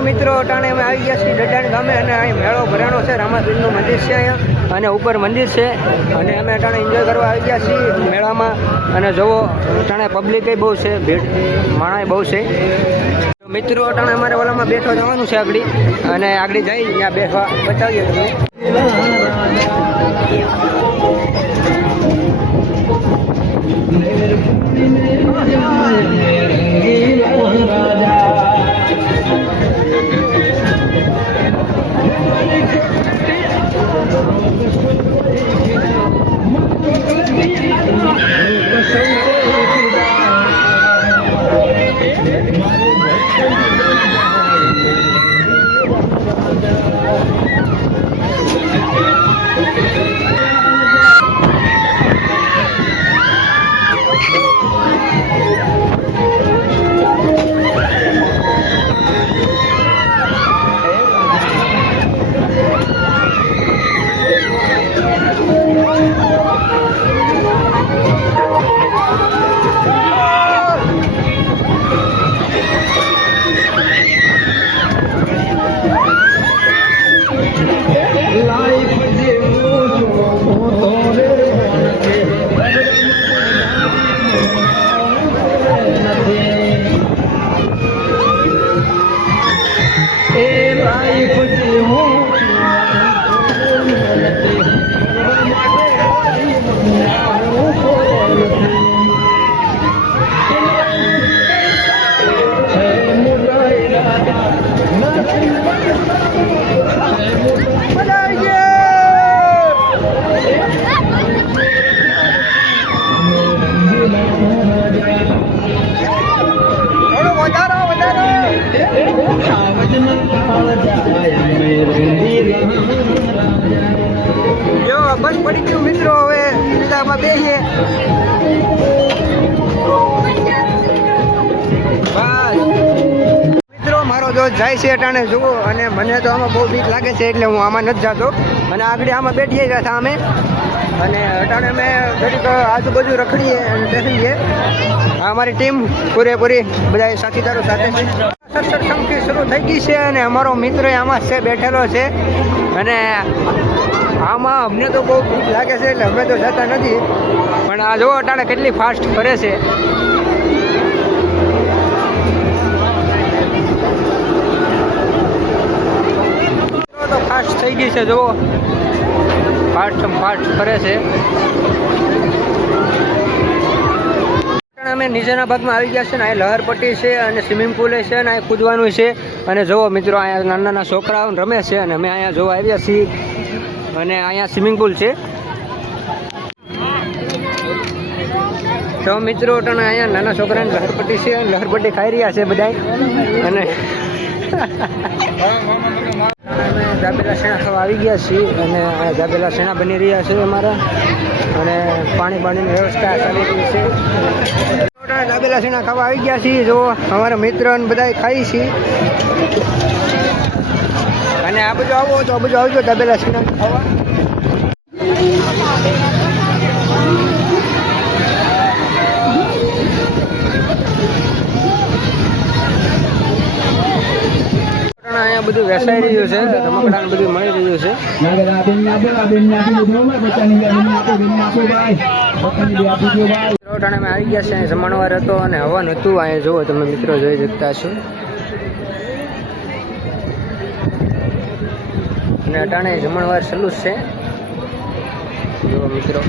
મિત્રો ટાણે અમે આવી ગયા છીએ ડડાણ ગામે અને અહીં મેળો ભરાણો છે. રામાપીરનું મંદિર છે અહીંયા અને ઉપર મંદિર છે અને અમે ટાણે એન્જોય કરવા આવી ગયા છીએ મેળામાં. અને જુઓ ટાણે પબ્લિકે બહુ છે, ભીડ માણાય બહુ છે. મિત્રો ટાણે અમારે ઓલામાં બેઠવા જવાનું છે આગળ અને આગળ જઈ ત્યાં બેઠવા બતાવીએ તમને. બસ પડી ગયું મિત્રો, હવે બીજામાં બેસીએ. મિત્રો મારો દોસ્ત જાય છે અટાણે જુઓ અને મને તો આમાં બહુ બીક લાગે છે એટલે હું આમાં નથી જતો અને આગળ આમાં બેઠીએ ગયા અમે અને અટાણે અમે ઘડીક આજુબાજુ રખડીએ અને બેસીએ. અમારી ટીમ પૂરેપૂરી બધા સાથીદારો સાથે સત્સંગથી શરૂ થઈ ગઈ છે અને અમારો મિત્ર આમાં છે બેઠેલો છે અને આમાં અમને તો બહુ બીક લાગે છે એટલે અમે તો જતા નથી. પણ આ જુઓ અટાણે કેટલી ફાસ્ટ ફરે છે. તો ફાસ્ટ થઈ ગઈ છે, જુઓ ફાસ્ટ ફરે છે. અમે નીચેના ભાગમાં આવી ગયા છે ને અહીં લહરપટ્ટી છે અને સ્વિમિંગ પુલ છે અને અહીં કૂદવાનું છે. અને જુઓ મિત્રો અહીંયા નાના નાના છોકરાઓ રમે છે અને અમે અહીંયા જોવા આવ્યા છીએ અને અહીંયા સ્વિમિંગ પુલ છે. તો મિત્રો અહીંયા નાના છોકરાની લહરપટ્ટી છે, લહરપટ્ટી ખાઈ રહ્યા છે બધા. અને અમે દાબેલા શેણા ખાવા આવી ગયા છીએ અને દાબેલા શેણા બની રહ્યા છે અમારા અને પાણીની વ્યવસ્થા ચાલી રહી છે. દાબેલા શેણા ખાવા આવી ગયા છીએ, જો અમારા મિત્ર બધા ખાઈ છીએ. અને આ બધું આવો તો આ બધું આવજો દાબેલા શેણા ખાવા. અહીંયા બધું વેચાઈ રહ્યું છે, રમકડાને બધું મળી રહ્યું છે. અમે આવી ગયા છે, જમણવાર હતો અને હવન હતું. અહીંયા જુઓ તમે મિત્રો જોઈ શકતા છો. અને અટાણે જમણવાર ચાલુ છે, જુઓ મિત્રો.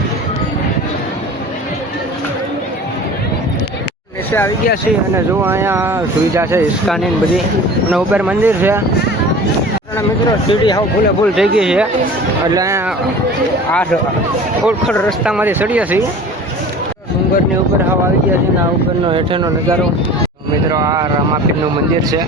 નીચે આવી ગયા છીએ અને જુઓ અહીંયા સુવિધા છે હિસકાની બધી અને ઉપર મંદિર છે. મિત્રો સીડી હાવ ફૂલ થઈ ગઈ છે એટલે અહીંયા આ ઓળખડ રસ્તામાંથી ચડીએ છીએ. ડુંગરની ઉપર હાવ આવી ગયા છે ને આ ઉપરનો હેઠળનો નજારો. મિત્રો આ રામાપીરનું મંદિર છે.